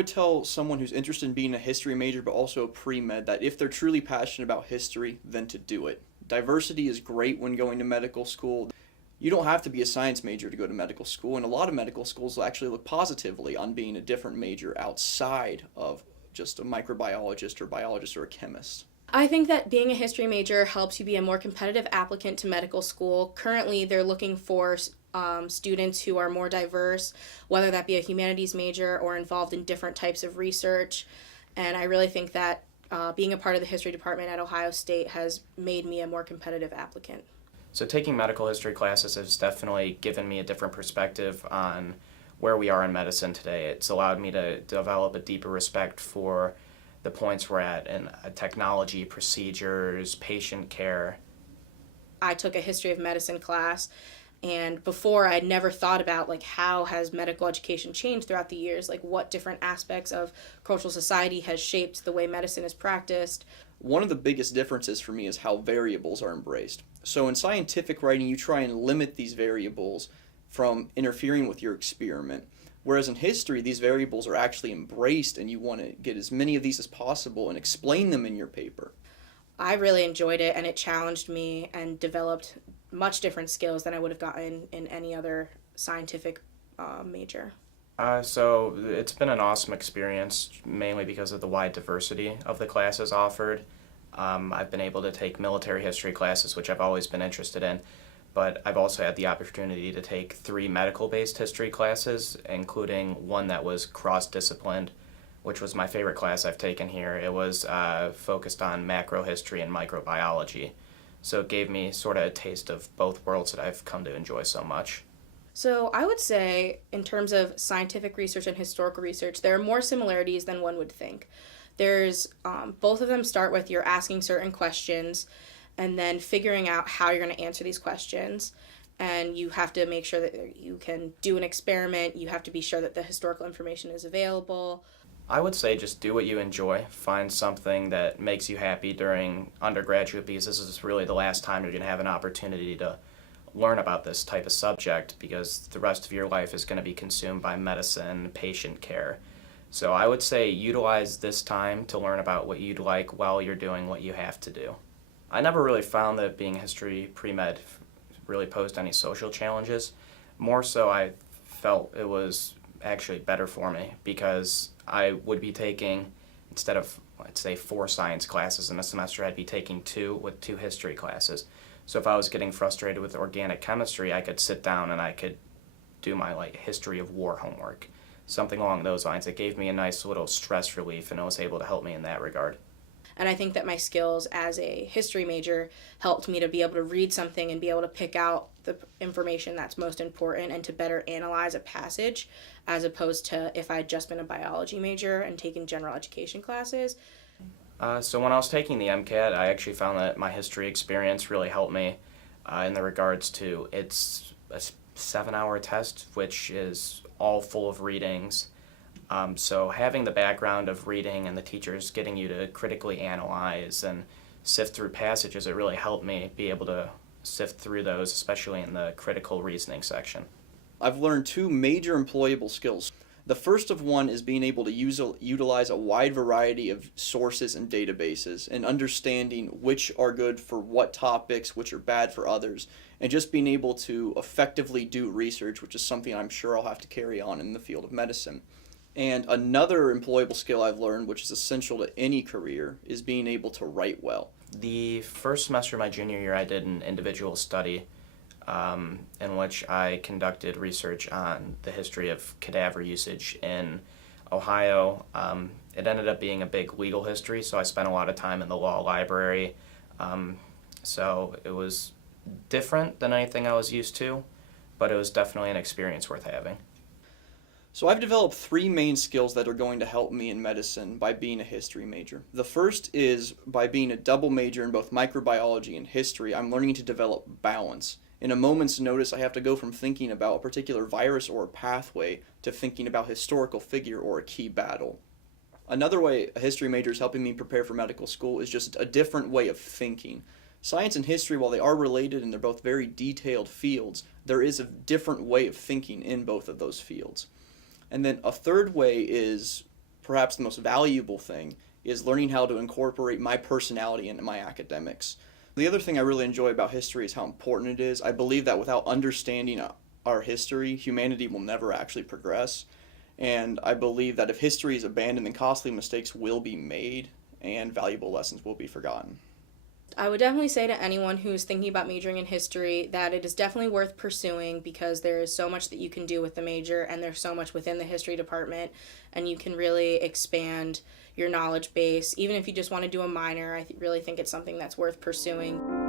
would tell someone who's interested in being a history major but also a pre-med that if they're truly passionate about history, then to do it. Diversity is great when going to medical school. You don't have to be a science major to go to medical school, and a lot of medical schools will actually look positively on being a different major outside of just a microbiologist or biologist or a chemist. I think that being a history major helps you be a more competitive applicant to medical school. Currently, they're looking for students who are more diverse, whether that be a humanities major or involved in different types of research. And I really think that being a part of the history department at Ohio State has made me a more competitive applicant. So taking medical history classes has definitely given me a different perspective on where we are in medicine today. It's allowed me to develop a deeper respect for the points we're at in technology, procedures, patient care. I took a history of medicine class, and before I'd never thought about how has medical education changed throughout the years, what different aspects of cultural society has shaped the way medicine is practiced. One of the biggest differences for me is how variables are embraced. So in scientific writing, you try and limit these variables from interfering with your experiment. Whereas in history, these variables are actually embraced and you want to get as many of these as possible and explain them in your paper. I really enjoyed it, and it challenged me and developed much different skills than I would have gotten in any other scientific major. So it's been an awesome experience, mainly because of the wide diversity of the classes offered. I've been able to take military history classes, which I've always been interested in, but I've also had the opportunity to take 3 medical-based history classes, including one that was cross-disciplined, which was my favorite class I've taken here. It was focused on macro history and microbiology, so it gave me sort of a taste of both worlds that I've come to enjoy so much. So I would say, in terms of scientific research and historical research, there are more similarities than one would think. There's both of them start with you're asking certain questions and then figuring out how you're going to answer these questions. And you have to make sure that you can do an experiment. You have to be sure that the historical information is available. I would say just do what you enjoy. Find something that makes you happy during undergraduate, because this is really the last time you're going to have an opportunity to learn about this type of subject, because the rest of your life is going to be consumed by medicine, patient care. So I would say utilize this time to learn about what you'd like while you're doing what you have to do. I never really found that being a history pre-med really posed any social challenges. More so, I felt it was actually better for me, because I would be taking, instead of, let's say, 4 science classes in a semester, I'd be taking 2 with 2 history classes. So if I was getting frustrated with organic chemistry, I could sit down and I could do my history of war homework, something along those lines. It gave me a nice little stress relief, and it was able to help me in that regard. And I think that my skills as a history major helped me to be able to read something and be able to pick out the information that's most important and to better analyze a passage, as opposed to if I had just been a biology major and taken general education classes. So when I was taking the MCAT, I actually found that my history experience really helped me in the regards to it's a 7-hour test, which is all full of readings. So having the background of reading and the teachers getting you to critically analyze and sift through passages, it really helped me be able to sift through those, especially in the critical reasoning section. I've learned 2 major employable skills. The first of one is being able to utilize a wide variety of sources and databases and understanding which are good for what topics, which are bad for others, and just being able to effectively do research, which is something I'm sure I'll have to carry on in the field of medicine. And another employable skill I've learned, which is essential to any career, is being able to write well. The first semester of my junior year, I did an individual study in which I conducted research on the history of cadaver usage in Ohio. It ended up being a big legal history, so I spent a lot of time in the law library. So it was different than anything I was used to, but it was definitely an experience worth having. So I've developed 3 main skills that are going to help me in medicine by being a history major. The first is by being a double major in both microbiology and history, I'm learning to develop balance. In a moment's notice, I have to go from thinking about a particular virus or a pathway to thinking about a historical figure or a key battle. Another way a history major is helping me prepare for medical school is just a different way of thinking. Science and history, while they are related and they're both very detailed fields, there is a different way of thinking in both of those fields. And then a third way is perhaps the most valuable thing is learning how to incorporate my personality into my academics. The other thing I really enjoy about history is how important it is. I believe that without understanding our history, humanity will never actually progress. And I believe that if history is abandoned, then costly mistakes will be made and valuable lessons will be forgotten. I would definitely say to anyone who's thinking about majoring in history that it is definitely worth pursuing because there is so much that you can do with the major and there's so much within the history department and you can really expand your knowledge base. Even if you just want to do a minor, really think it's something that's worth pursuing.